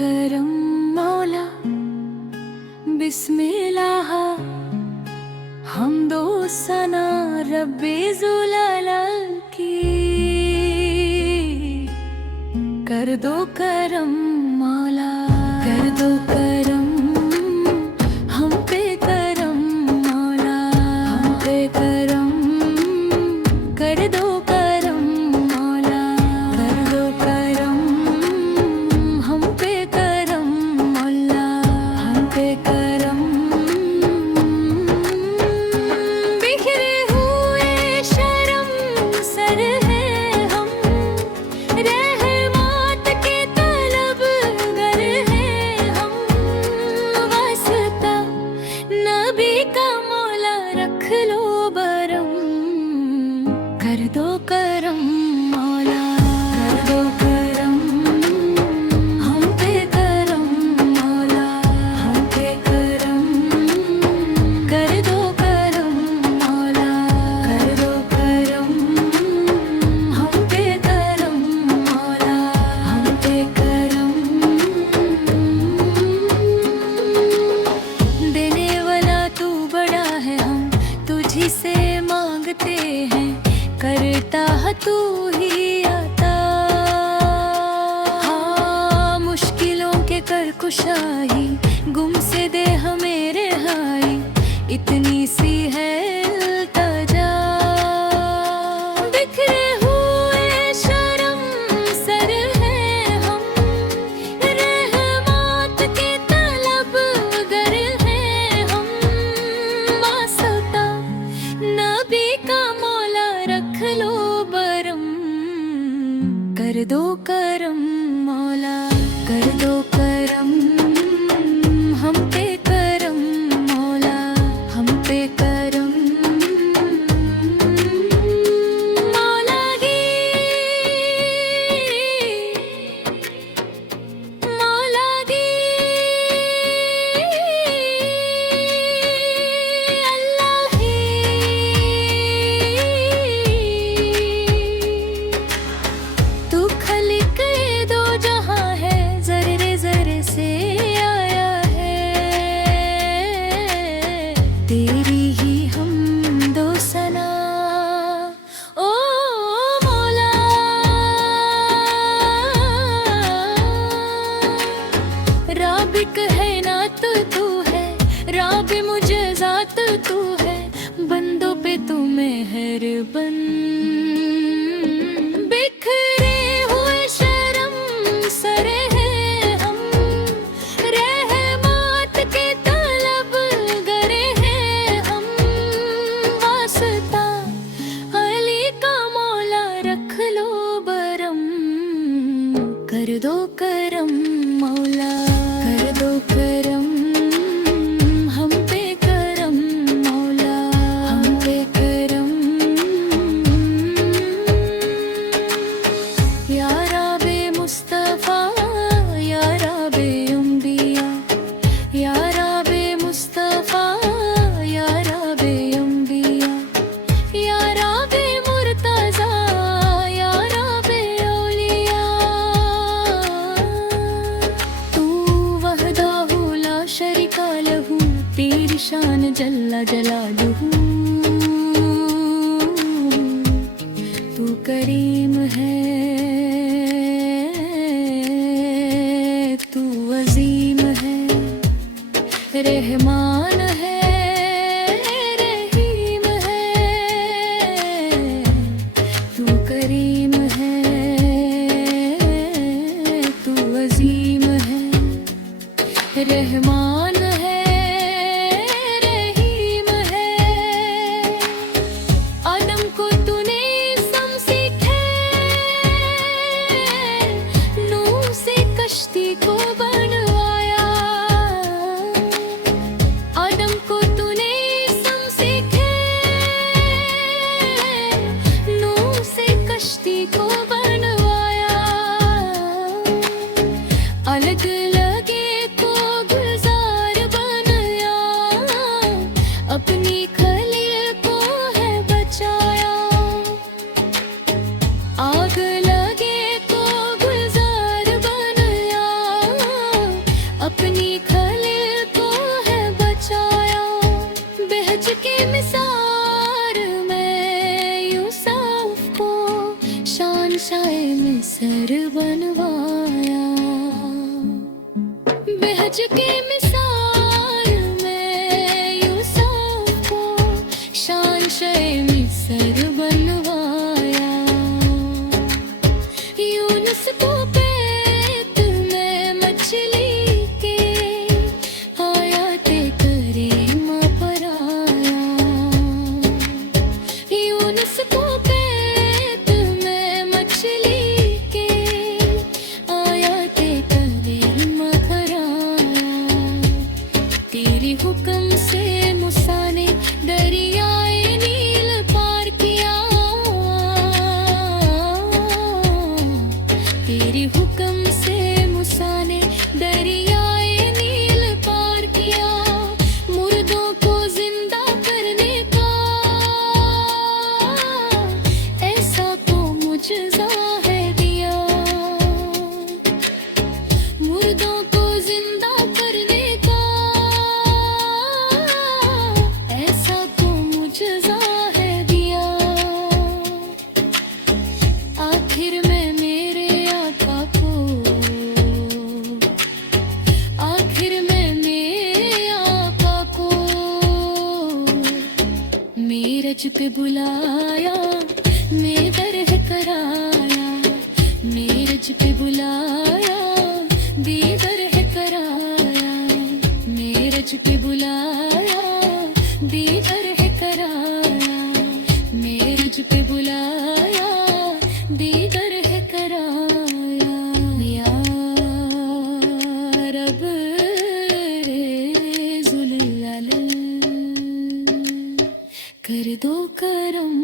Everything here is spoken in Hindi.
करम मौला बिस्मिल्लाह हमदो सना रब्बे जुलाल की कर दो करम मौला कर दो करम हम पे करम मौला हम पे करम कर दो करम मौला कर दो करम हम पे करम मौला हम पे करम बिखरे हुए शर्म सर है हम रहमत के तलबगर हैं हम वास्ता नबी का मौला रख लो बरम कर दो करम मौला कर दो करम हम पे करम मौला हम पे करम कर दो करम मौला कर दो करम हम पे करम मौला हम पे करम देने वाला तू बड़ा है हम तुझी से मांगते हैं करता है तू ही आता हाँ मुश्किलों के कर कुशाही गुम से दे हमें रिहाई इतनी सी है इल्तिजा बिखरे हुए शर्म सर है हम रहमत के तलबगर हैं हम वास्ता नबी का मौला रख लो बरम कर दो करम मौला कर दो करम हम पे करम मौला हम पे करम मौला गी मौला गी अल्लाह ही तू खलिक ये दो जहां है जर्रे जर्रे से आया है तेरी ही हम दो सना ओ मौला राबिक है नात तू है राबी मुझे जात तू है बंदों पे तू मेहरबन बिखरे हुए शर्म सर है हम रहमत के तलबगर हैं हम वास्ता अली का मौला रख लो बरम कर दो करम मौला कर दो करम हम पे करम मौला हम पे करम या राबे मुस्तफा या राबे अंबिया या राबे मुस्तफा या राबे अंबिया या राबे मुर्तजा या राबे औलिया तू वहदाहु ला शरीका लहू तेरी शान जल्ला जलालुहू तू करीम है तू अजीम है रहमान है रहीम है तू करीम है तू अजीम है रहमान है रहीम है आदम को तूने सम सीखे नूह से कश्ती को बनवाया आदम को तूने सम सीखे नूह से कश्ती को बनवाया अलग लगे को गुलजार ताज के मिसाल में यूसुफ को शान शे मिस्र बनवाया, यूनुस को पेट में मछली के आयाते करीमा पर आया, यूनुस को पेट में मछली के आयाते करीमा पर आया। तेरे हुक्म से मूसा ने दरियाए नील पार किया, तेरे हुक्म से मूसा ने दरियाए नील पार किया, मुर्दों को जिंदा करने का ऐसा को मुझजा है दिया, मुर्दों को जिंदा करने का ऐसा को मुझजा है दिया। आखिर में मेरे आका को, आखिर में मेरे आका को मेरज पे बुलाया, मैं दरह कराया, मेरज पे बुलाया, दीदर है कराया, मेरज पे बुलाया, दीदर है कराया, मेरज पे बुलाया, दीदर है कराया। या रब ज़ुल अल कर दो करम।